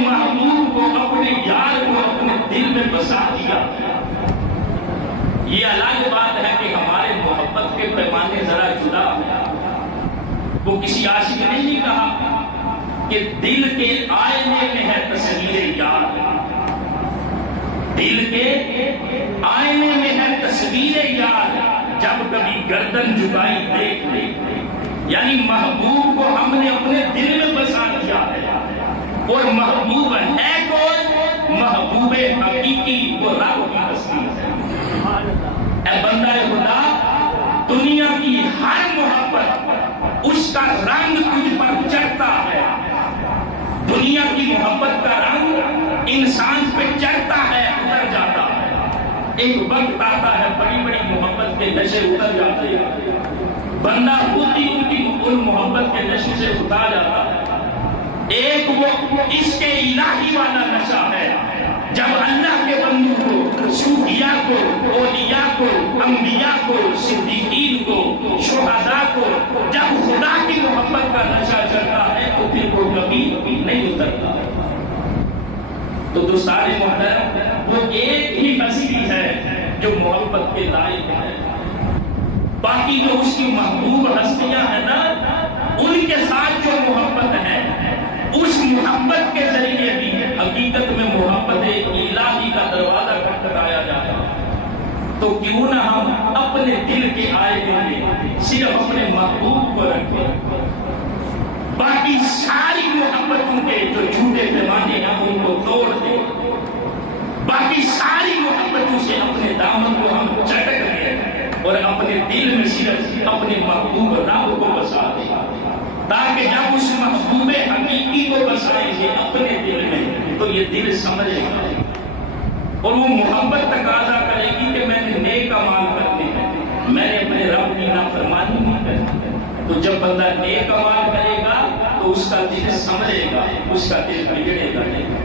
محبوب کو اپنے یار کو اپنے دل میں بسا دیا. یہ الگ بات ہے کہ ہمارے محبت کے پیمانے ذرا جدا. وہ کسی عاشق نے نہیں کہا کہ دل کے آئینے میں ہے تصویر یار. دل کے آئینے میں ہے تصویر یار، جب کبھی گردن جھکائی دیکھ لے. یعنی محبوب کو ہم نے اپنے دل میں بسا دیا ہے. اور محبوب ہے کون؟ محبوب حقیقی، وہ رب کی ہستی ہے. اے بندہ خدا، دنیا کی ہر محبت اس کا رنگ تجھ پر چڑھتا ہے. دنیا کی محبت کا رنگ انسان پہ چڑھتا ہے، اتر جاتا ہے. ایک وقت آتا ہے بڑی بڑی محبت کے نشے اتر جاتے ہیں، بندہ خود ہی ان محبت کے نشے سے اتار جاتا ہے. ایک وہ عشق الہی والا نشہ ہے، جب اللہ کے بندوں کو، صوفیاء کو، اولیاء کو، انبیاء کو، صدیقین کو، شہداء کو جب خدا کی محبت کا نشہ چڑھتا ہے تو پھر وہ کبھی نہیں اترتا. تو دوستان محترم، وہ ایک ہی ہستی ہے جو محبت کے لائق ہے. باقی جو اس کی محبوب ہستیاں ہیں نا، ان کے ساتھ جو محبت ہے، اس محبت کے ذریعے بھی حقیقت میں محبت الہی کا دروازہ کھٹکھٹایا جاتا ہے. تو کیوں نہ ہم اپنے دل کے آئینے میں صرف اپنے محبوب کو رکھیں، باقی ساری محبتوں کے جو جھوٹے پیمانے ہیں ان کو توڑ دیں. باقی ساری محبتوں سے اپنے دامن کو ہم چٹک دیں اور اپنے دل میں صرف اپنے محبوب رب کو بسا دیں، تاکہ جب اس محبوب حقیقی کو بسائیں گے اپنے دل میں تو یہ دل سمجھے گا اور وہ محبت تقاضا کرے گی کہ میں نے نیک اعمال کرنے ہیں، میں نے اپنے رب کی نافرمانی نہیں کرنی. تو جب بندہ نیک اعمال کرے گا تو اس کا دل سمجھے گا، اس کا دل بگڑے گا نہیں.